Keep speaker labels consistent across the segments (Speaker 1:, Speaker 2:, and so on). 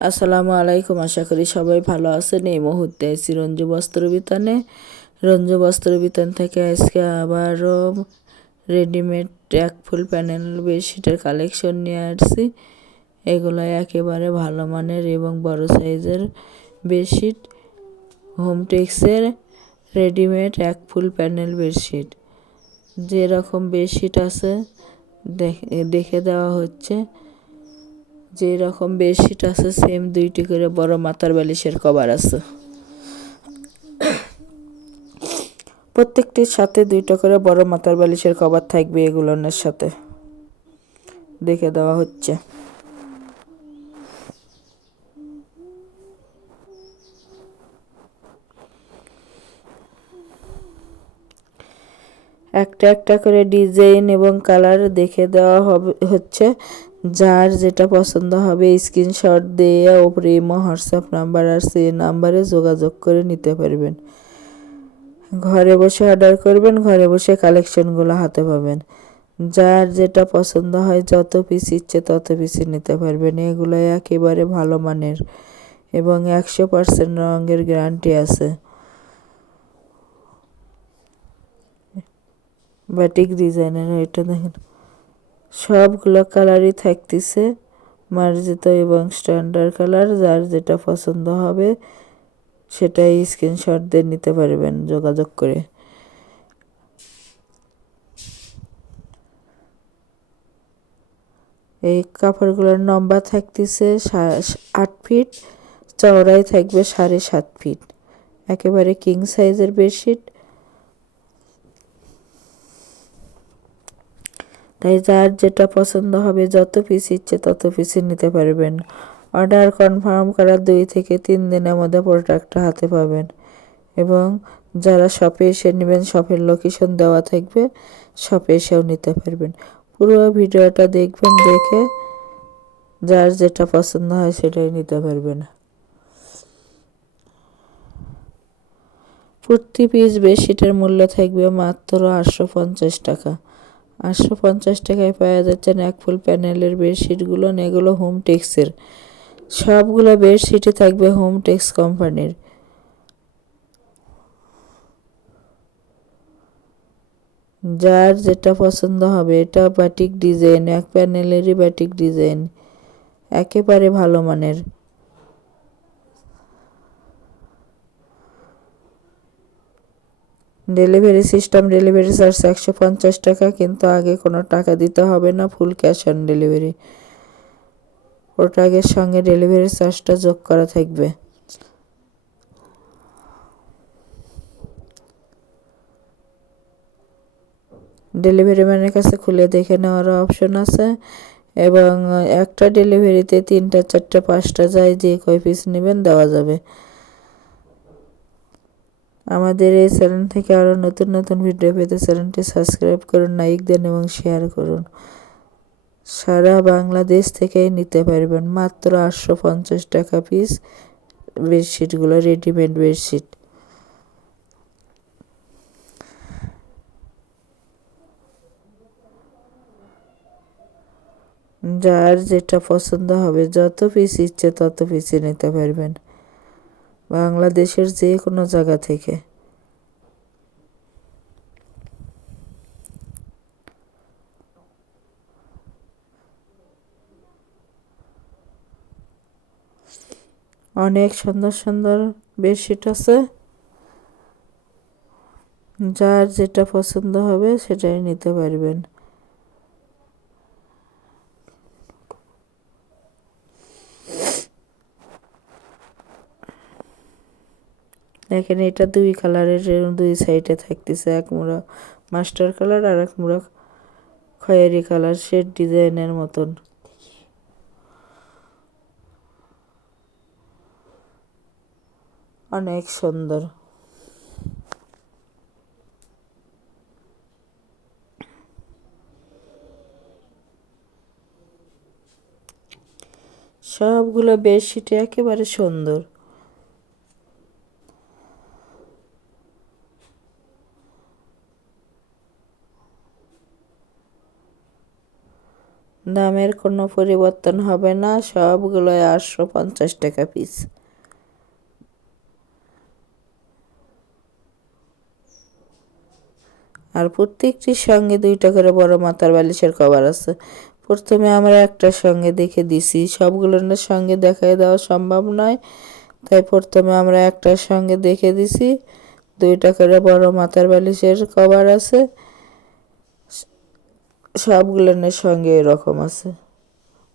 Speaker 1: আসসালামু আলাইকুম। আশা করি সবাই ভালো আছেন। এই মুহূর্তে আছি রঞ্জু বস্ত্র বিতানে। রঞ্জু বস্ত্র বিতান থেকে আজকে আবারও রেডিমেড এক ফুল প্যানেল বেডশিটের কালেকশন নিয়ে আসছি। এগুলো একেবারে ভালো মানের এবং বড় সাইজের বেডশিট হোম টেক্সের রেডিমেড এক ফুল প্যানেল বেডশিট যেরকম বেডশিট আছে দেখে দেওয়া হচ্ছে। যে রকম বেডশিট আছে সেম দুইটি করে বড় মাথার বালিশের কভার আছে। প্রত্যেকটির সাথে দুইটা করে বড় মাথার বালিশের কভার থাকবে এগুলোর সাথে। দেখে দেওয়া হচ্ছে। একটা একটা করে ডিজাইন এবং কালার দেখে দেওয়া হবে, হচ্ছে। যার যেটা পছন্দ হবে, স্ক্রিনশট দিয়ে ওপরে ইমো, হোয়াটসঅ্যাপ নাম্বার আর সে নাম্বারে যোগাযোগ করে নিতে পারবেন। ঘরে বসে অর্ডার করবেন, ঘরে বসে কালেকশনগুলো হাতে পাবেন। যার যেটা পছন্দ হয়, যত পিস ইচ্ছে তত পিসই নিতে পারবেন। এগুলো একেবারে ভালো মানের এবং একশো পার্সেন্ট রঙের গ্যারান্টি আছে। ব্যাটিক ডিজাইনের এটা দেখেন। সবগুলো কালারই থাকতেছে, মার্জিত এবং স্ট্যান্ডার্ড কালার যার যেটা পছন্দ হবে সেটাই স্ক্রিনশট দিয়ে নিতে পারবেন যোগাযোগ করে। এই কাপড়গুলোর লম্বা থাকতেছে আট ফিট চওড়াই থাকবে সাড়ে সাত ফিট একেবারে কিং সাইজের বেডশিট তাই যার যেটা পছন্দ হবে, যত পিস ইচ্ছে তত পিসই নিতে পারবেন। অর্ডার কনফার্ম করার দুই থেকে তিন দিনের মধ্যে প্রোডাক্টটা হাতে পাবেন। এবং যারা শপে এসে নেবেন শপের লোকেশন দেওয়া থাকবে শপে এসেও নিতে পারবেন। পুরো ভিডিওটা দেখবেন, দেখে যার যেটা পছন্দ হয় সেটাই নিতে পারবেন। প্রতি পিস বেডশিটের মূল্য থাকবে মাত্র আটশো পঞ্চাশ টাকা। আটশো পঞ্চাশ টাকায় পাওয়া যাচ্ছেন এক ফুল প্যানেলের বেডশিটগুলো এগুলো হোম টেক্সের সবগুলো বেডশিটই থাকবে হোম টেক্স কোম্পানির। যার যেটা পছন্দ হবে, এটা বাটিক ডিজাইন এক প্যানেলেরই বাটিক ডিজাইন একেবারে ভালো মানের। ডেলিভারি সিস্টেম ডেলিভারি চার্জ একশো পঞ্চাশ টাকা, কিন্তু আগে কোনো টাকা দিতে হবে না, ফুল ক্যাশ অন ডেলিভারি। প্রোডাক্টের সঙ্গে ডেলিভারি চার্জটা যোগ করা থাকবে। ডেলিভারি ম্যানের কাছে খুলে দেখে নেওয়ার অপশন আছে এবং একটা ডেলিভারিতে তিনটা, চারটা, পাঁচটা যায় যে কয় পিস নেবেন দেওয়া যাবে। আমাদের এই চ্যানেল থেকে আরও নতুন নতুন ভিডিও পেতে চ্যানেলটি সাবস্ক্রাইব করুন লাইক দেন এবং শেয়ার করুন। সারা বাংলাদেশ থেকেই নিতে পারবেন মাত্র আটশো পঞ্চাশ টাকা পিস বেডশিটগুলো রেডিমেড বেডশিট যার যেটা পছন্দ হবে, যত পিস ইচ্ছে তত পিসে নিতে পারবেন। বাংলাদেশের যে কোনো জায়গা থেকে। অনেক সুন্দর সুন্দর বেডশিট আছে। যার যেটা পছন্দ হবে সেটাই নিতে পারবেন। দেখেন এটা দুই কালারের দুই সাইডে থাকতেছে, এক মুড়া মাস্টার কালার আর এক মুড়া খয়েরি কালার শেড ডিজাইনের মতন। অনেক সুন্দর। সবগুলো বেডশিট একেবারে সুন্দর। দামের কোনো পরিবর্তন হবে না, সবগুলোই আটশো পঞ্চাশ টাকা পিস আর প্রত্যেকটির সঙ্গে দুইটা করে বড় মাথার বালিশের কভার আছে। প্রথমে আমরা একটার সঙ্গে দেখে দিছি সবগুলোর সঙ্গে দেখাই দেওয়া সম্ভব নয়। তাই প্রথমে আমরা একটার সঙ্গে দেখে দিছি, দুইটা করে বড় মাথার বালিশের কভার আছে। সবগুলোর সঙ্গে এরকম আছে।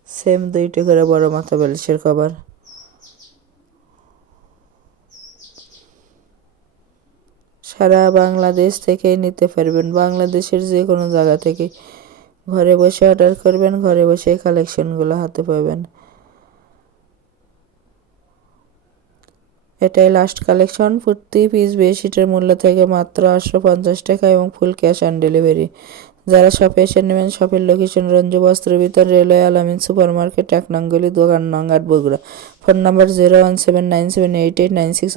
Speaker 1: সেম দুইটা করে বড় মাথা বালিশের কভার। সারা বাংলাদেশ থেকে নিতে পারবেন। বাংলাদেশের যে কোনো জায়গা থেকে ঘরে বসে অর্ডার করবেন, ঘরে বসে কালেকশনগুলো হাতে পাবেন। এটাই লাস্ট কালেকশন প্রতি পিস বেডশিটের মূল্য থেকে মাত্র আটশো পঞ্চাশ টাকা এবং ফুল ক্যাশ অন ডেলিভারি যারা শপে এসে নেবেন শপের লোকেশন রঞ্জু বস্ত্র ভিতর রেলওয়ে আলামিন সুপার মার্কেট এক নঙ্গলি দোকান নঙ্গাট Bogura. Phone number zero one seven nine seven eight eight nine six